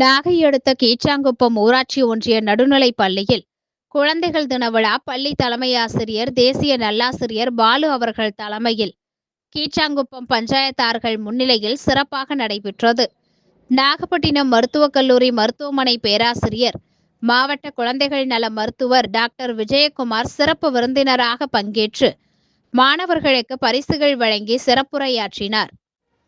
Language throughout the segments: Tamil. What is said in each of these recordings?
நாகை அடுத்த கீச்சாங்குப்பம் ஊராட்சி ஒன்றிய நடுநிலைப் பள்ளியில் குழந்தைகள் தின விழா பள்ளி தலைமை ஆசிரியர் தேசிய நல்லாசிரியர் பாலு அவர்கள் தலைமையில் கீச்சாங்குப்பம் பஞ்சாயத்தார்கள் முன்னிலையில் சிறப்பாக நடைபெற்றது. நாகப்பட்டினம் மருத்துவக் கல்லூரி மருத்துவமனை பேராசிரியர் மாவட்ட குழந்தைகள் நல மருத்துவர் டாக்டர் விஜயகுமார் சிறப்பு விருந்தினராக பங்கேற்று மாணவர்களுக்கு பரிசுகள் வழங்கி சிறப்புரையாற்றினார்.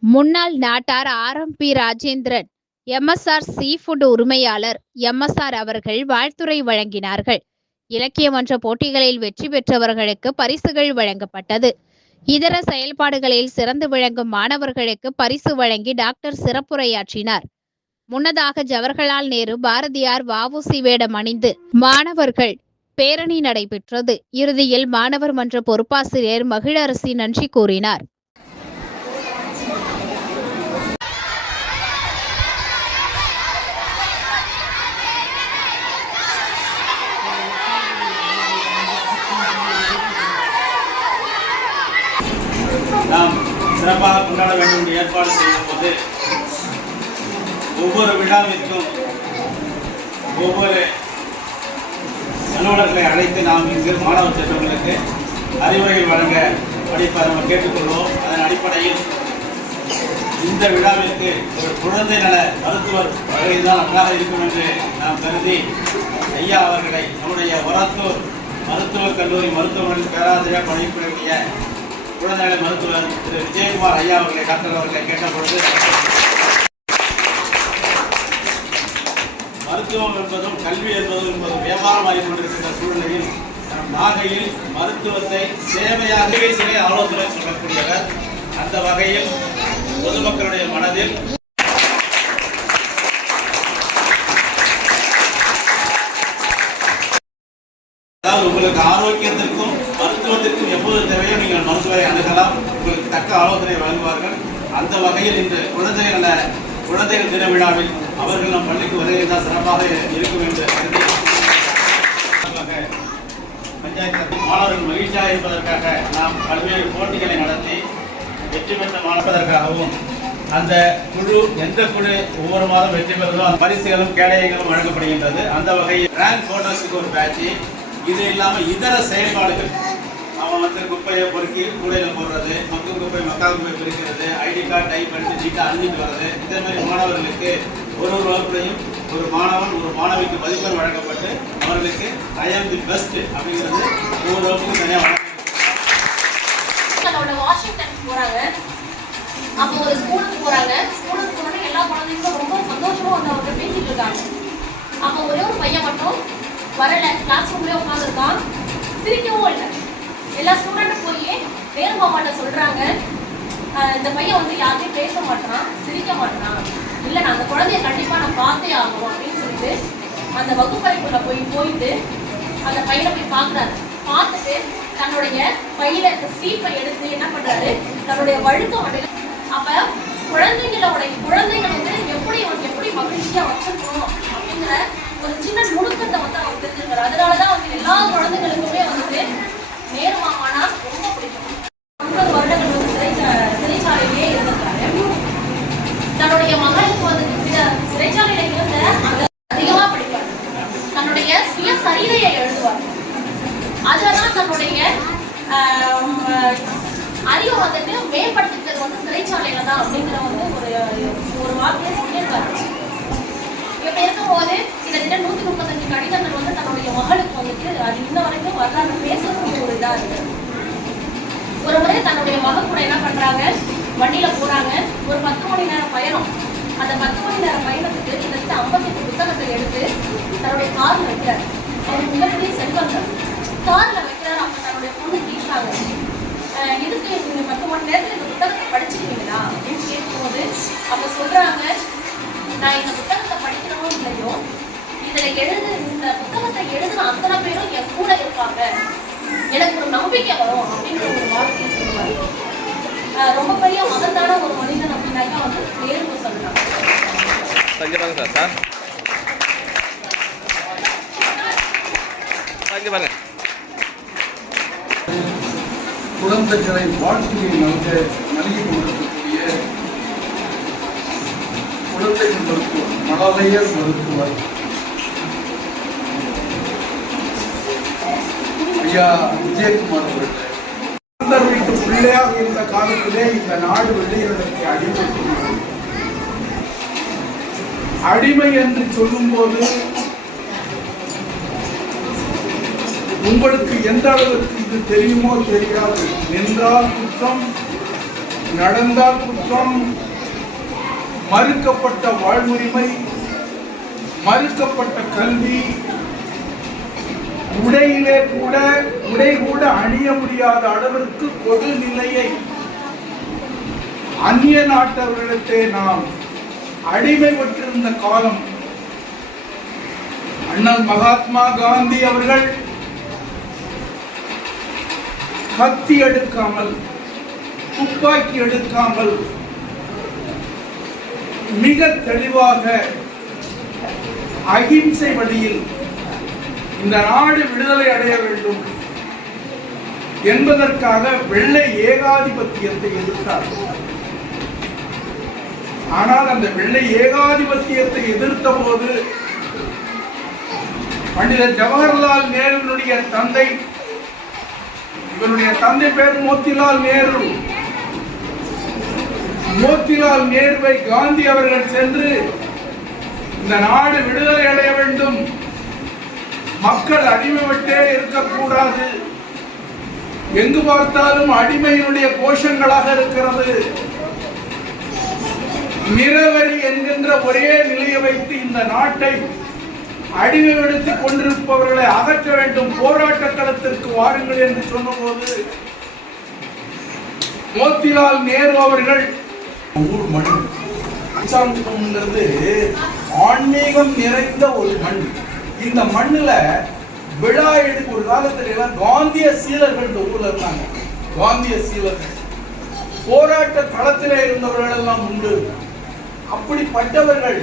முன்னாள் நாட்டார் RMP ராஜேந்திரன், MSR சீ-ஃபுட் உரிமையாளர் MSR அவர்கள் வாழ்த்துரை வழங்கினார்கள். இலக்கிய மன்ற போட்டிகளில் வெற்றி பெற்றவர்களுக்கு பரிசுகள் வழங்கப்பட்டது. இதர செயல்பாடுகளில் சிறந்து விளங்கும் மாணவர்களுக்கு பரிசு வழங்கி டாக்டர் சிறப்புரையாற்றினார். முன்னதாக ஜவஹர்லால் நேரு, பாரதியார், வ.உ.சி. வேடம் அணிந்து மாணவர்கள் பேரணி நடைபெற்றது. இறுதியில் மாணவர் மன்ற பொறுப்பாசிரியர் மகிழரசி நன்றி கூறினார். நாம் சிறப்பாக கொண்டாட வேண்டும் என்று ஏற்பாடு செய்யும்போது ஒவ்வொரு விழாவிற்கும் ஒவ்வொரு அலுவலர்களை அழைத்து நாம் இங்கு மாணவ செல்வங்களுக்கு அறிவுரைகள் வழங்க நம்ம கேட்டுக்கொள்வோம். அதன் அடிப்படையில் இந்த விழாவிற்கு ஒரு குழந்தை நல மருத்துவர் வருகைதான் நன்றாக இருக்கும் என்று நாம் கருதி ஐயா அவர்களை நம்முடைய ஒரத்தூர் மருத்துவக் கல்லூரி மருத்துவமனை பேராசிரியர் பணிபுரிய குழந்தை நல மருத்துவர் திரு விஜயகுமார் ஐயா அவர்களை டாக்டர் அவர்களை கேட்டபொழுது, மருத்துவம் என்பதும் கல்வி என்பதும் வியாபாரமாகி கொண்டிருக்கின்ற சூழ்நிலையில் நாகையில் மருத்துவத்தை சேவையாக ஆலோசனை சொல்லக்கூடியவர். அந்த வகையில் பொதுமக்களுடைய மனதில் அதாவது உங்களுக்கு ஆரோக்கியத்திற்கும் மருத்துவத்திற்கும் எப்போது தேவையோ நீங்கள் மருத்துவரை அணுகலாம். உங்களுக்கு தக்க ஆலோசனை வழங்குவார்கள். அந்த வகையில் இன்று குழந்தைகள் தின விழாவில் அவர்கள் நம் பள்ளிக்கு வருகைதான் சிறப்பாக இருக்கும் என்று கருதி பஞ்சாயத்து மாணவர்கள் மகிழ்ச்சியாக இருப்பதற்காக நாம் பல்வேறு போட்டிகளை நடத்தி வெற்றி பெற்ற மாணவர்களுக்காகவும் அந்த குழு எந்த குழு ஒவ்வொரு மாதம் வெற்றி பெறுவதோ அந்த பரிசுகளும் கேடயங்களும் வழங்கப்படுகின்றது. அந்த வகையில் ரேங்க் போட்டர்ஸுக்கு ஒரு பேட்ச், இது இல்லாமல் இதர செயல்பாடுகள் அவன் குப்பையை பொறுக்கி கூடையில் போடுறது, மக்கும் குப்பை மக்கா குப்பை பிரிக்கிறது, ஐடி கார்டு டைப் பண்ணிட்டு நீட்டாக அணிஞ்சிட்டு வர்றது, இதே மாதிரி மாணவர்களுக்கு ஒரு வகுப்புலையும் ஒரு மாணவன் ஒரு மாணவிக்கு மதிப்பெண் வழங்கப்பட்டு அவர்களுக்கு ஐ ஆம் தி பெஸ்ட் அப்படிங்கிறது ஒவ்வொரு வகுப்புக்கும் தனியாக போறாங்க. அப்போ ஒரு ஸ்கூலுக்கு போறாங்க. ஸ்கூலுக்கு போனோட எல்லா குழந்தைங்களும் ரொம்ப சந்தோஷமா வந்து அவங்க பேசிட்டு இருக்காங்க. அப்போ ஒரே ஒரு பையன் மட்டும் வரல, கிளாஸ் ரூம்லேயே உட்காந்துருக்கான், சிரிக்கவும் இல்லை. எல்லா ஸ்டூடெண்ட்டும் போய் வேறு மாமாட்ட சொல்றாங்க, இந்த பையன் வந்து யார்கிட்டையும் பேச மாட்டான், சிரிக்க மாட்டான், இல்லை நான் அந்த குழந்தைய கண்டிப்பா நான் பார்த்தே ஆகணும் அப்படின்னு சொல்லிட்டு அந்த வகுப்பறைக்குள்ள போயிட்டு அந்த பையனை போய் பார்க்குறாரு. பார்த்துட்டு தன்னுடைய பையில சீப்பை எடுத்து என்ன பண்றாரு, தன்னுடைய வழுக்க வண்டியில அப்ப குழந்தைகள் வந்து எப்படி மகிழ்ச்சியா வச்சிருக்கணும் அப்படிங்கிற ஒரு சின்ன நுணுக்கத்தை வந்து அவங்க தெரிஞ்சிருக்காரு. அதனாலதான் வந்து எல்லா குழந்தைகளுக்குமே வந்துட்டு நேரு மாமானா ரொம்ப பிடிக்கும். 9 வருடங்கள் வந்து சிறைச்சாலையிலேயே இருந்திருக்காரு. தன்னுடைய மகளுக்கு வந்து சிறைச்சாலையில இருந்த அந்த அதிகமா படிப்பாரு. தன்னுடைய சுயசரிதையை எழுதுவார். அதெல்லாம் தன்னுடைய அறிவை வந்துட்டு மேம்படுத்திக்கிறது வந்து சிறைச்சாலையில தான் அப்படிங்கிற வந்து ஒரு வார்த்தையை சொல்லியிருக்காரு. இப்ப இருக்கும்போது கிட்டத்தட்ட 135 கடிதங்கள் வந்து தன்னுடைய மகளுக்கு வந்துட்டு அது இன்ன வரைக்கும் வரலாறு பேசுறது ஒரு இதா இருக்கு. ஒரு முறை தன்னுடைய மகள் கூட என்ன பண்றாங்க, வண்டியில போறாங்க. ஒரு 10 மணி நேரம் பயணம். அந்த 10 மணி நேரம் பயணத்துக்கு கிட்டத்தட்ட 58 புத்தகத்தை எடுத்து தன்னுடைய கார்ல வைக்கிறார். அவர் முன்னாடியே செல்வாங்க கார்ல வைக்கிறாரு. அப்ப தன்னுடைய பொண்ணு கேட்கிறாங்க, இதுக்கு நீங்க 10 மணி நேரத்துல இந்த புத்தகத்தை படிச்சுக்கிறீங்களா அப்படின்னு கேட்கும்போது அப்ப சொல்றாங்க, நான் இந்த புத்தகத்தை படிக்கிறோம் இல்லையோ, இந்த புத்தகத்தை எழுதுன அத்தனை பேரும் என் கூட இருப்பாங்க, எனக்கு ஒரு நம்பிக்கை வரும் அப்படின்ற ஒரு வார்த்தையை சொல்லுவாரு. ரொம்ப பெரிய மகத்தான ஒரு மனிதன் அப்படின்னாக்கா வந்து நேரு சொல்லலாம். குழந்தைகளை வாழ்க்கையை நல்கி கொண்டிருக்கக்கூடிய குழந்தைகள் மருத்துவர் மழலைய மருத்துவர் ஐயா விஜயகுமார் அவர்கள் வீட்டு பிள்ளையாக இருந்த காலத்திலே இந்த நாடு வெள்ளையர்களுக்கு அடிமை. அடிமை என்று சொல்லும் போது உங்களுக்கு எந்த அளவுக்கு இது தெரியுமோ தெரியாது. நின்றால் குற்றம், நடந்தால் குற்றம், மறுக்கப்பட்ட வாழ்வுரிமை, மறுக்கப்பட்ட கல்வி, உடை கூட அணிய முடியாத அளவிற்கு பொது நிலையை அந்நிய நாட்டவர்களிடத்தே நாம் அடிமைப்பட்டிருந்த காலம். அண்ணல் மகாத்மா காந்தி அவர்கள் கத்தி எடுக்காமல், துப்பாக்கி எடுக்காமல் மிக தெளிவாக அகிம்சை வழியில் இந்த நாடு விடுதலை அடைய வேண்டும் என்பதற்காக வெள்ளை ஏகாதிபத்தியத்தை எதிர்த்தார். ஆனால் அந்த வெள்ளை ஏகாதிபத்தியத்தை எதிர்த்த போது பண்டிதர் ஜவஹர்லால் நேருனுடைய தந்தை, இவருடைய தந்தை பேர் மோத்திலால் நேரு. மோத்திலால் நேருவை காந்தி அவர்கள் சென்று இந்த நாடு விடுதலை அடைய வேண்டும், மக்கள் அடிமைப்பட்டே இருக்கக்கூடாது, எங்கு பார்த்தாலும் அடிமையினுடைய கோஷங்களாக இருக்கிறது, நிறவரி என்கின்ற ஒரே நிலையை வைத்து இந்த நாட்டை அடிமைப்படுத்திக் கொண்டிருப்பவர்களை அகற்ற வேண்டும், போராட்ட களத்திற்கு வாருங்கள் என்று சொன்னபோது மோத்திலால் நேரு அவர்கள் ஊர் மண் ஆன்மீகம் நிறைந்த ஒரு மண். இந்த மண்ணுல விழா எடுக்க ஒரு காலத்துல எல்லாம் காந்திய சீலர்கள் இந்த ஊர்ல இருந்தாங்க. காந்திய சீலர்கள் போராட்ட களத்திலே இருந்தவர்கள் எல்லாம் உண்டு. அப்படிப்பட்டவர்கள்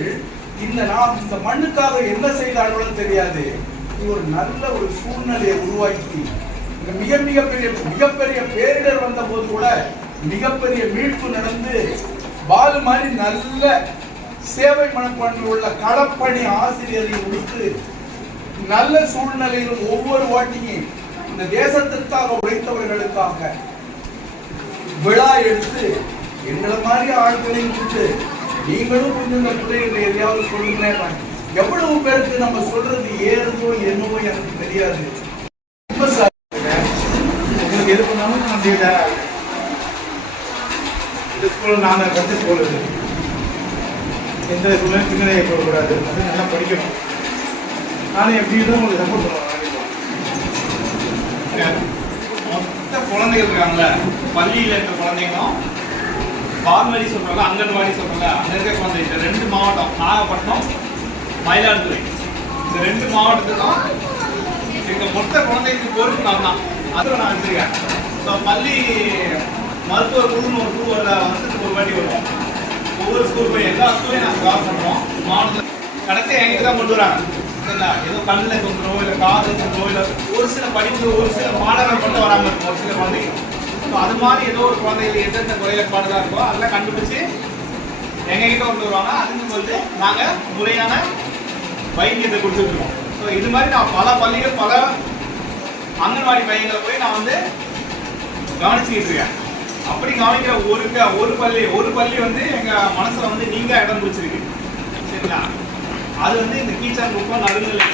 இந்த மண்ணுக்காக என்ன செய்தார்கள் தெரியாது. ஒரு நல்ல ஒரு சூழ்நிலையை உருவாக்கி மிகப்பெரிய பேரிடர் வந்த போது கூட மிகப்பெரிய மீட்பு நடந்து பாலு மாதிரி நல்ல சேவை மனப்பான்மை உள்ள களப்பணி ஆசிரியரை முடித்து நல்ல சூழ்நிலையிலும் ஒவ்வொரு வாட்டியும் இந்த தேசத்திற்காக உழைத்தவர்களுக்காக விழா எடுத்து எங்களை மாதிரி ஆட்களையும் கூட்டு நீங்களும் கொஞ்சம் இந்த பிள்ளைகளை எதையாவது சொல்லுங்களேன். எவ்வளவு பேருக்கு நம்ம சொல்றது ஏறுதோ என்னவோ எனக்கு தெரியாது. உங்களுக்கு எது பண்ணாலும் நான் இந்த ஸ்கூலில் நான் கற்று போடுறது எந்த ஸ்கூல்லையும் பின்னணியை போடக்கூடாது, அது நல்லா படிக்கணும். நானும் எப்படியும் உங்களுக்கு சப்போர்ட் பண்ணுவேன். மொத்த குழந்தைகள் இருக்காங்களே, பள்ளியில் இருக்க குழந்தைங்களும் பால்வாடி சொல்றாங்க, அங்கன்வாடி சொல்றாங்க, அங்க இருக்க குழந்தை இந்த 2 மாவட்டம் நாகப்பட்டினம், மயிலாடுதுறை, இந்த 2 மாவட்டத்துக்கும் எங்க மொத்த குழந்தைக்கு பொறுப்பு நான் தான். அதுவும் நான் வச்சிருக்கேன். ஸோ பள்ளி மருத்துவ குழுன்னு ஒரு குழு வருஷத்துக்கு ஒரு வாட்டி வருவோம். ஒவ்வொரு ஸ்கூல் போய் எல்லா ஸ்கூலையும் நாங்கள் கால் பண்ணுறோம். மாவட்டத்தில் கடைசியாக எங்கிட்ட தான் கொண்டு வராங்க. சரிங்களா, ஏதோ கண்ணில் தொங்குறோம், இல்லை காது தொங்குறோம், இல்லை ஒரு சில படிப்பு ஒரு சில மாணவர்கள் மட்டும் வராமல் இருக்கும், ஒரு சில குழந்தைங்க. ஸோ அது மாதிரி ஏதோ ஒரு குழந்தைகள் எந்தெந்த குறைபாடுதான் இருக்கோ அதெல்லாம் கண்டுபிடிச்சு எங்ககிட்ட கொண்டு வருவாங்க. அதுக்கு வந்து நாங்கள் முறையான வைத்தியத்தை கொடுத்துருக்கோம். ஸோ இது மாதிரி நான் பல பள்ளிகள் பல அங்கன்வாடி பையங்களை போய் நான் வந்து கவனிச்சுக்கிட்டு இருக்கேன். அப்படி கவனிக்கிற ஒரு பள்ளி வந்து எங்கள் மனசில் வந்து நீங்க இடம் பிடிச்சிருக்கு. சரிங்களா, அது வந்து இந்த கீச்சாங்குப்பம் நடுநிலை.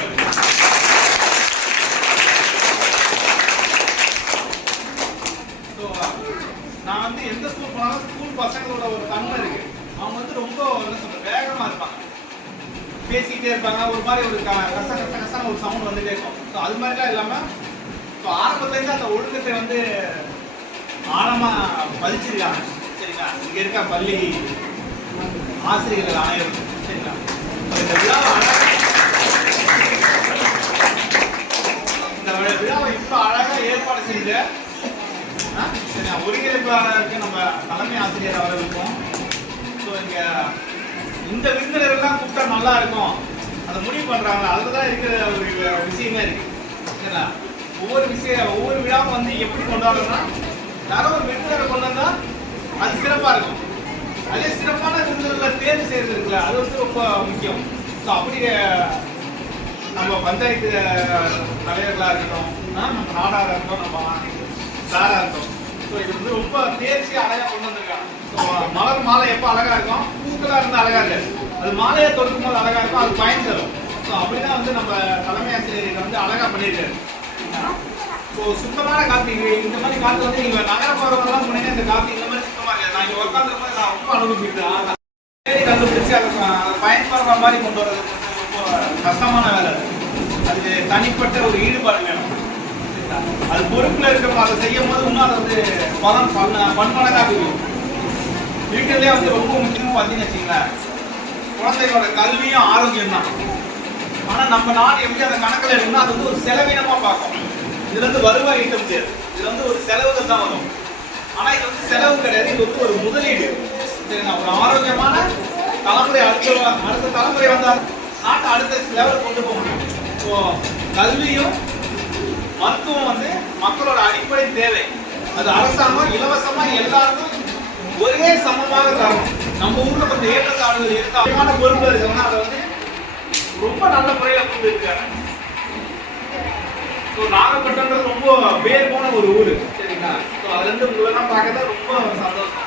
நான் வந்து எந்த ஸ்கூல் போனாலும் ஸ்கூல் பசங்களோட ஒரு தன்மை இருக்கு. அவங்க வந்து ரொம்ப என்ன சொல்ற வேகமா இருப்பாங்க, பேசிக்கிட்டே இருப்பாங்க, ஒரு மாதிரி ஒரு கசன ஒரு சவுண்ட் வந்துட்டே இருக்கும். ஸோ அது மாதிரிலாம் இல்லாமல் ஸோ ஆரம்பத்துலேருந்து அந்த ஒழுக்கத்தை வந்து ஆழமா பதிச்சிருக்காங்க. சரிங்களா, இங்க இருக்க பள்ளி ஆசிரியர்கள் அனைவரும். சரிங்களா, இந்த விழாவை இப்போ அழகா ஏற்பாடு செய்து ஒருங்கிணைப்பாளருக்கு நம்ம தலைமை ஆசிரியர் அவர்களுக்கும் ஸோ இங்க இந்த விருந்தினரெல்லாம் கூப்பிட்டா நல்லா இருக்கும் அதை முடிவு பண்றாங்க. அதுதான் இருக்கிற ஒரு விஷயமே இருக்கு. சரிங்களா, ஒவ்வொரு விழாவும் வந்து எப்படி கொண்டாடுறோம்னா யாரோ ஒரு விருந்தினரை கொண்டு வந்தா அது சிறப்பா இருக்கும். அதே சிறப்பான விருந்தினர்களை தேர்வு செய்யறது இருக்குல்ல, அது வந்து ரொம்ப முக்கியம். ஸோ அப்படி நம்ம பஞ்சாயத்து தலைவர்களாக இருக்கட்டும், நம்ம நாடாக இருக்கட்டும், நம்ம சாராக இருக்கட்டும். ஸோ இது வந்து ரொம்ப தேர்ச்சியாக அழகாக கொண்டு வந்திருக்காங்க. ஸோ மலர் மாலை எப்போ அழகாக இருக்கும், பூக்களாக இருந்தால் அழகாக இருக்காது. அது மாலையை தொடுக்கும் போது அழகாக இருக்கும், அது பயன் தரும். ஸோ அப்படிதான் வந்து நம்ம தலைமை ஆசிரியர் இதை வந்து அழகாக பண்ணியிருக்காரு. ஸோ சுத்தமான காப்பி, இந்த மாதிரி காப்பி வந்து நீங்கள் நகர போகிறவங்கலாம் போனீங்கன்னா இந்த காப்பி இந்த மாதிரி சுத்தமாக இருக்காது. நான் இங்கே உட்காந்துருக்கும் போது நான் ரொம்ப அனுபவிக்கிறேன். கண்டுபிடிச்சு அதை பயன்படுற மாதிரி கொண்டு வர்றது ரொம்ப கஷ்டமான வேலை. அது தனிப்பட்ட ஒரு ஈடுபாடு வேணும். அது பொறுப்புல இருக்கிறவங்க அதை செய்யும் போது இன்னும் அதை வந்து பன்மடங்காக இருக்கும். வீட்டிலே வந்து ரொம்ப முக்கியமாக பார்த்தீங்கன்னு வச்சுங்களேன், குழந்தைகளோட கல்வியும் ஆரோக்கியம் தான். ஆனால் நம்ம நாடு எப்படி அந்த கணக்கில் இருக்குன்னா அது வந்து ஒரு செலவினமாக பார்க்கும். இதுல இருந்து வருவாய் ஈட்ட முடியாது. இதுல வந்து ஒரு செலவுகள் தான் வரும். ஆனால் இது வந்து செலவு கிடையாது, இது வந்து ஒரு முதலீடு. சரிங்களா? ஒரு ஆரோக்கியமான தலைமுறை அடுத்த தலைமுறை வந்தால் நாட்டை அடுத்த லெவல் கொண்டு போக முடியும். ஸோ கல்வியும் மருத்துவம் வந்து மக்களோட அடிப்படை தேவை. அது அரசாங்கம் இலவசமா எல்லாருக்கும் ஒரே சமமாக தரணும். நம்ம ஊர்ல கொஞ்சம் ஏற்றத்தாழ்வுகள் இருக்கு, அதிகமான பொறுப்பு இருக்காங்கன்னா அதை வந்து ரொம்ப நல்ல முறையில் கொண்டு இருக்காங்க. ஸோ நாகப்பட்டினம்ன்றது ரொம்ப பேர் போன ஒரு ஊர். சரிங்களா? ஸோ அதுல இருந்து உங்களெல்லாம் பார்க்கறது ரொம்ப சந்தோஷம்.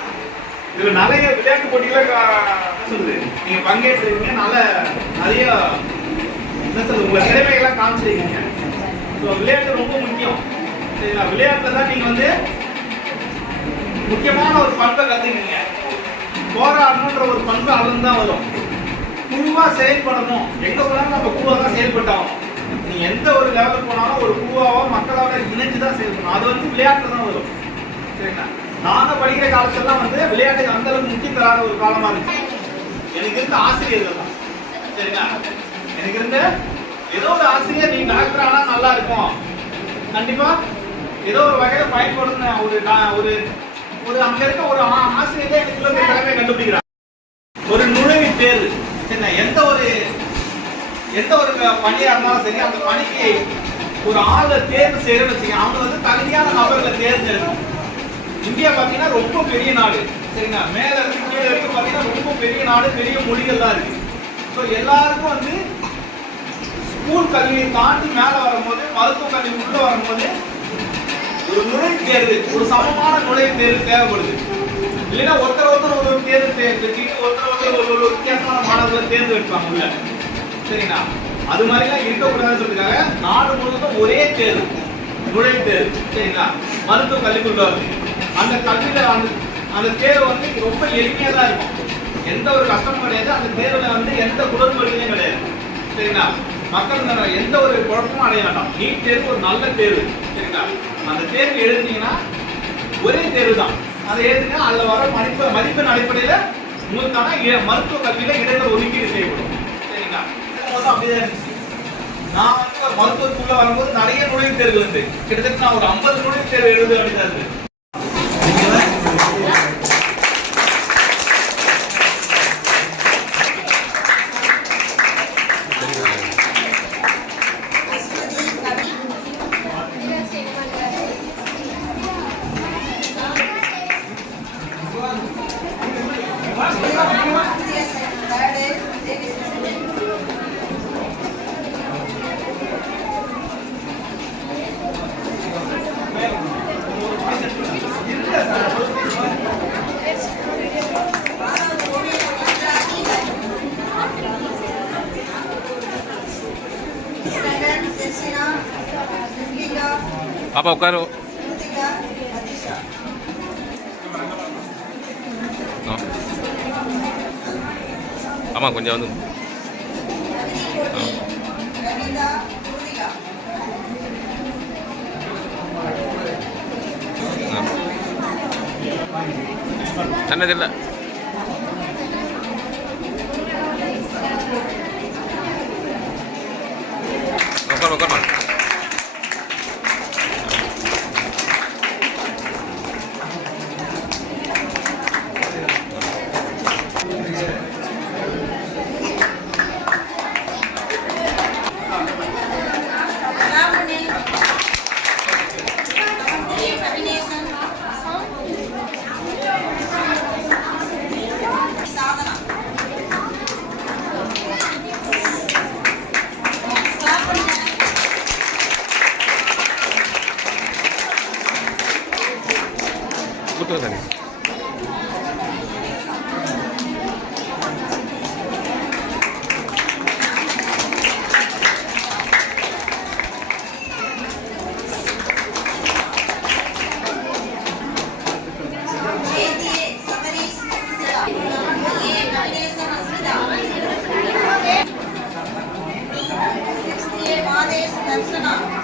இதுல நிறைய விளையாட்டு போட்டிகளை சொல்லுது, நீங்க பங்கேற்றிருக்கீங்க, நிறைய என்ன சொல்றது உங்க திறமைகள்லாம் காமிச்சிருக்கீங்க. ஸோ விளையாட்டு ரொம்ப முக்கியம். சரிங்களா? விளையாட்டுல தான் நீங்க வந்து முக்கியமான ஒரு பண்பை கத்துக்கீங்க. போராடணுன்ற ஒரு பண்பு அதுல தான் வரும். குழுவா செயல்படணும். எங்க போனாலும் நம்ம குழுவா தான் செயல்பட்டாகும். நீ எந்த ஒரு லெவலுக்கு போனாலும் ஒரு குழுவாவோ மக்களோட இணைஞ்சுதான் செயல்படணும். அது வந்து விளையாட்டுல தான் வரும். சரிங்களா? நாங்க படிக்கிற காலத்துலாம் வந்து விளையாட்டுக்கு அந்த அளவுக்கு முக்கியம் தராத ஒரு காலமா இருந்துச்சு. எனக்கு இருந்த ஆசிரியர்கள் தான். சரிங்களா? எனக்கு இருந்த ஏதோ ஒரு ஆசிரியர் நீ டாக்டர் ஆனா நல்லா இருக்கும், கண்டிப்பா ஏதோ ஒரு வகையில பயன்படுத்தின ஒரு ஒரு அங்க இருக்க ஒரு ஆசிரியர் தான் எனக்குள்ள திறமையை கண்டுபிடிக்கிறார். ஒரு நுழைவு தேர்வு. சரிங்களா? எந்த ஒரு பணியா இருந்தாலும் சரி, அந்த பணிக்கு ஒரு ஆளை தேர்வு செய்யணும்னு வச்சுக்கோங்க, அவங்க வந்து தகுதியான நபர்களை தேர்ந்தெடுக்கணும். இந்தியா பார்த்தீங்கன்னா ரொம்ப பெரிய நாடு. சரிங்களா? மேல இருந்து கீழே வரைக்கும் பார்த்தீங்கன்னா ரொம்ப பெரிய நாடு, பெரிய மொழிகள் தான் இருக்கு. ஸோ எல்லாருக்கும் வந்து ஸ்கூல் கல்வியை தாண்டி மேலே வரும்போது, மருத்துவ கல்வி உள்ள வரும்போது ஒரு நுழைவு தேர்வு, ஒரு சமமான நுழைவு தேர்வு தேவைப்படுது. இல்லைன்னா ஒருத்தர் ஒரு தேர்வு வச்சுக்கிட்டு ஒருத்தர் ஒரு வித்தியாசமான மாணவர்களை தேர்வு எடுப்பாங்க உள்ள. சரிங்களா? அது மாதிரிலாம் இருக்கக்கூடாதுன்னு சொல்லிருக்காங்க. நாடு முழுவதும் ஒரே தேர்வு, நுழைவு தேர்வு. சரிங்களா? மருத்துவ கல்விக்குள்ள வருது. அந்த கல்வியில அந்த தேர்வு வந்து ரொம்ப எளிமையா தான் இருக்கும். எந்த ஒரு கஷ்டமும் கிடையாது. அந்த தேர்வுல வந்து எந்த குளறுபடியும் கிடையாது. சரிங்களா? மக்கள் எந்த ஒரு குழப்பமும் அடைய வேண்டாம். நீட் தேர்வு ஒரு நல்ல தேர்வு. சரிங்களா? அந்த தேர்வு எழுதினீங்கன்னா ஒரே தேர்வு தான். அதை எழுதினா அதுல வர மதிப்பெண் அடிப்படையில உங்களுக்கான மருத்துவ கல்வியில இடங்கள் ஒதுக்கீடு செய்யப்படும். சரிங்களா? அப்படிதான் இருந்துச்சு. நான் வந்து ஒரு மருத்துவத்துக்குள்ள வரும்போது நிறைய நுழைவுத் தேர்வு இருந்து கிட்டத்தட்ட நான் ஒரு 50 நுழைவுத் தேர்வு எழுத வேண்டியதா இருக்கு. पापा उकारो आमा கொஞ்சம் வந்து சன்னதில்லை உட்காருமா தான்